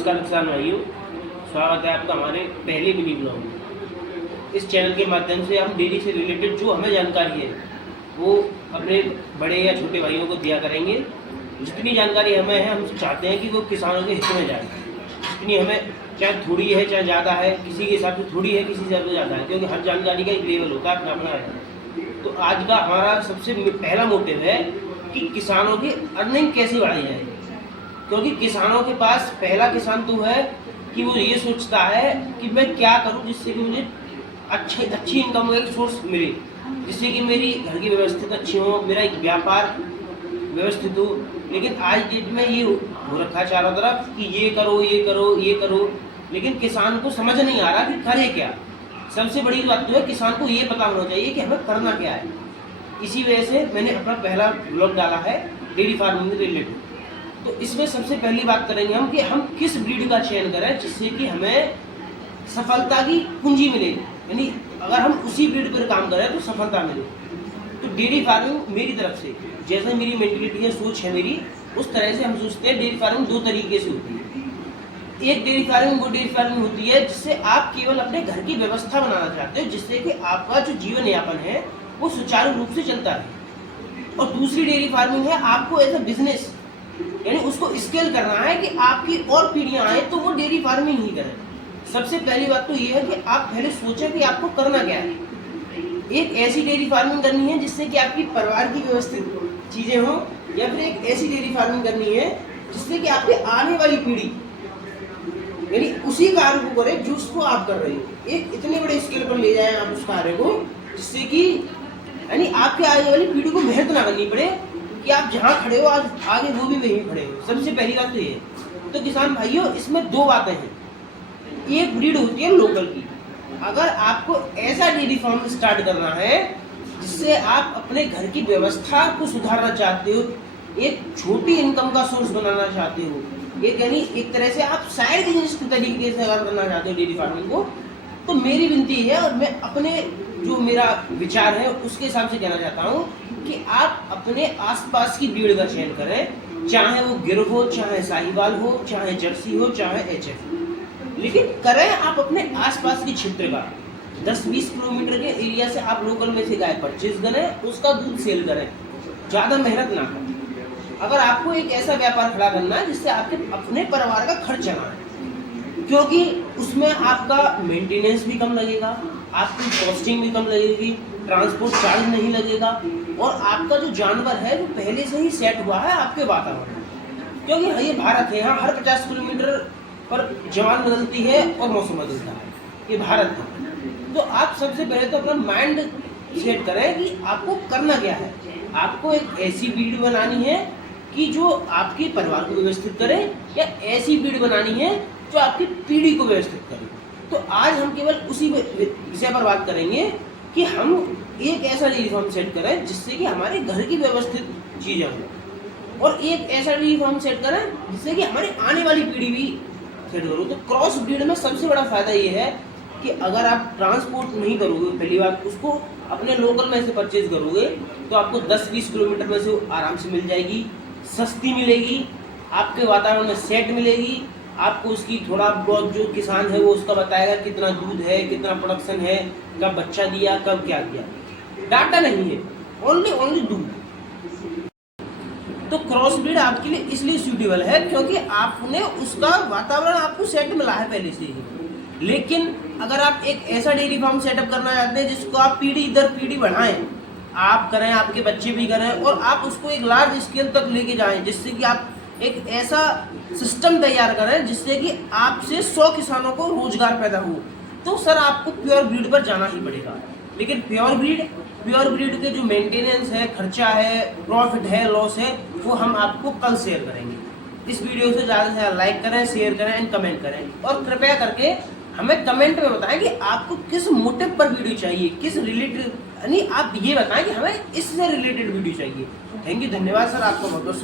नमस्कार किसान भाइयों, स्वागत है आपका हमारे पहले मिनी ब्लॉग में। इस चैनल के माध्यम से हम डेयरी से रिलेटेड जो हमें जानकारी है वो अपने बड़े या छोटे भाइयों को दिया करेंगे। जितनी जानकारी हमें है हम चाहते हैं कि वो किसानों के हित में जाए। जितनी हमें चाहे थोड़ी है चाहे ज़्यादा है, किसी के हिसाब से थोड़ी है किसी के हिसाब से ज़्यादा है, क्योंकि हर जानकारी का एक लेवल होता है अपना अपना है। तो आज का हमारा सबसे पहला मोटिव है कि किसानों की अर्निंग कैसे बढ़ाई जाए, क्योंकि किसानों के पास पहला किसान तो है कि वो ये सोचता है कि मैं क्या करूं जिससे कि मुझे अच्छी इनकम का एक सोर्स मिले, जिससे कि मेरी घर की व्यवस्थित अच्छी हो, मेरा एक व्यापार व्यवस्थित हो। लेकिन आज डेट में ये हो रखा है चारों तरफ कि ये करो ये करो ये करो, लेकिन किसान को समझ नहीं आ रहा कि करे क्या। सबसे बड़ी बात तो है किसान को ये पता होना चाहिए कि हमें करना क्या है। इसी वजह से मैंने अपना पहला ब्लॉग डाला है डेयरी फार्मिंग से रिलेटेड। तो इसमें सबसे पहली बात करेंगे हम कि हम किस ब्रीड का चयन करें जिससे कि हमें सफलता की कुंजी मिले, यानी अगर हम उसी ब्रीड पर काम करें तो सफलता मिले। तो डेयरी फार्मिंग मेरी तरफ से जैसे मेरी मेंटलिटी है, सोच है मेरी, उस तरह से हम सोचते हैं। डेयरी फार्मिंग दो तरीके से होती है। एक डेयरी फार्मिंग वो डेयरी फार्मिंग होती है जिससे आप केवल अपने घर की व्यवस्था बनाना चाहते हो, जिससे कि आपका जो जीवन यापन है वो सुचारू रूप से चलता है। और दूसरी डेयरी फार्मिंग है आपको एज अ बिजनेस, यानी उसको स्केल करना है कि आपकी और पीढ़ियां आए तो वो डेयरी फार्मिंग ही करें। सबसे पहली बात तो ये है कि आप पहले सोचें कि आपको करना क्या है। एक ऐसी डेयरी फार्मिंग करनी है जिससे कि आपकी परिवार की व्यवस्थित चीजें हों, या फिर एक ऐसी डेयरी फार्मिंग करनी है जिससे कि आपकी आने वाली पीढ़ी यानी उसी कार्य को करे जो उसको आप कर रहे हो। एक इतने बड़े स्केल पर ले जाएं आप उस कार्य को, जिससे कि यानी आपके आने वाली पीढ़ी को मेहनत ना करनी पड़े कि आप जहाँ खड़े हो आज आगे वो भी वहीं खड़े हो। सबसे पहली बात तो ये है। तो किसान भाइयों, इसमें दो बातें हैं। एक ब्रीड होती है लोकल की। अगर आपको ऐसा डेयरी फार्म स्टार्ट करना है जिससे आप अपने घर की व्यवस्था को सुधारना चाहते हो, एक छोटी इनकम का सोर्स बनाना चाहते हो, एक यानी एक तरह से आप साइड बिजनेस के तरीके से अगर करना चाहते हो डेयरी फार्मिंग को, तो मेरी विनती है और मैं अपने जो मेरा विचार है उसके हिसाब से कहना चाहता हूँ कि आप अपने आसपास की ब्रीड का चयन करें, चाहे वो गिर हो, चाहे साहिवाल हो, चाहे जर्सी हो, चाहे एचएफ, लेकिन करें आप अपने आसपास के क्षेत्र का। 10-20 किलोमीटर के एरिया से आप लोकल में से गाय परचेज करें, उसका दूध सेल करें, ज़्यादा मेहनत ना करें। अगर आपको एक ऐसा व्यापार खड़ा करना है जिससे आपके अपने परिवार का खर्च चला है, क्योंकि उसमें आपका मेंटेनेंस भी कम लगेगा, आपकी कॉस्टिंग भी कम लगेगी, ट्रांसपोर्ट चार्ज नहीं लगेगा, और आपका जो जानवर है वो पहले से ही सेट हुआ है आपके वातावरण। क्योंकि ये भारत है, यहाँ हर 50 किलोमीटर पर जवान बदलती है और मौसम बदलता है, ये भारत है। तो आप सबसे पहले तो अपना माइंड सेट करें कि आपको करना क्या है। आपको एक ऐसी ब्रीड बनानी है कि जो आपके परिवार को व्यवस्थित करे, या ऐसी ब्रीड बनानी है जो आपकी पीढ़ी को व्यवस्थित करे। तो आज हम केवल उसी विषय पर बात करेंगे कि हम एक ऐसा डेयरी फार्म सेट करें जिससे कि हमारे घर की व्यवस्थित चीज़ें हों, और एक ऐसा डेयरी फार्म सेट करें जिससे कि हमारी आने वाली पीढ़ी भी सेट करो। तो क्रॉस ब्रीड में सबसे बड़ा फायदा ये है कि अगर आप ट्रांसपोर्ट नहीं करोगे, पहली बात उसको अपने लोकल में से परचेज करोगे तो आपको 10-20 किलोमीटर में से आराम से मिल जाएगी, सस्ती मिलेगी, आपके वातावरण में सेट मिलेगी। आपको उसकी थोड़ा बहुत जो किसान है वो उसका बताएगा कितना दूध है, कितना प्रोडक्शन है, कब बच्चा दिया, कब क्या दिया। डाटा नहीं है, ओनली दूध। तो क्रॉस ब्रीड आपके लिए इसलिए सूटेबल है क्योंकि आपने उसका वातावरण आपको सेट मिला है पहले से ही। लेकिन अगर आप एक ऐसा डेयरी फार्म सेटअप करना चाहते हैं जिसको आप पीढ़ी दर पीढ़ी बढ़ाएं, आप करें, आपके बच्चे भी करें, और आप उसको एक लार्ज स्केल तक लेके जाएं, जिससे कि आप एक ऐसा सिस्टम तैयार करें जिससे कि आपसे 100 किसानों को रोजगार पैदा हो, तो सर आपको प्योर ब्रीड पर जाना ही पड़ेगा। लेकिन प्योर ब्रीड के जो मेंटेनेंस है, खर्चा है, प्रॉफिट है, लॉस है, वो हम आपको कल शेयर करेंगे। इस वीडियो से ज़्यादा से ज़्यादा लाइक करें, शेयर करें एंड कमेंट करें, और कृपया करके हमें कमेंट में बताएं कि आपको किस मोटिव पर वीडियो चाहिए, किस रिलेटेड, यानी आप ये बताएं कि हमें इससे रिलेटेड वीडियो चाहिए। थैंक यू, धन्यवाद सर, आपका बहुत बहुत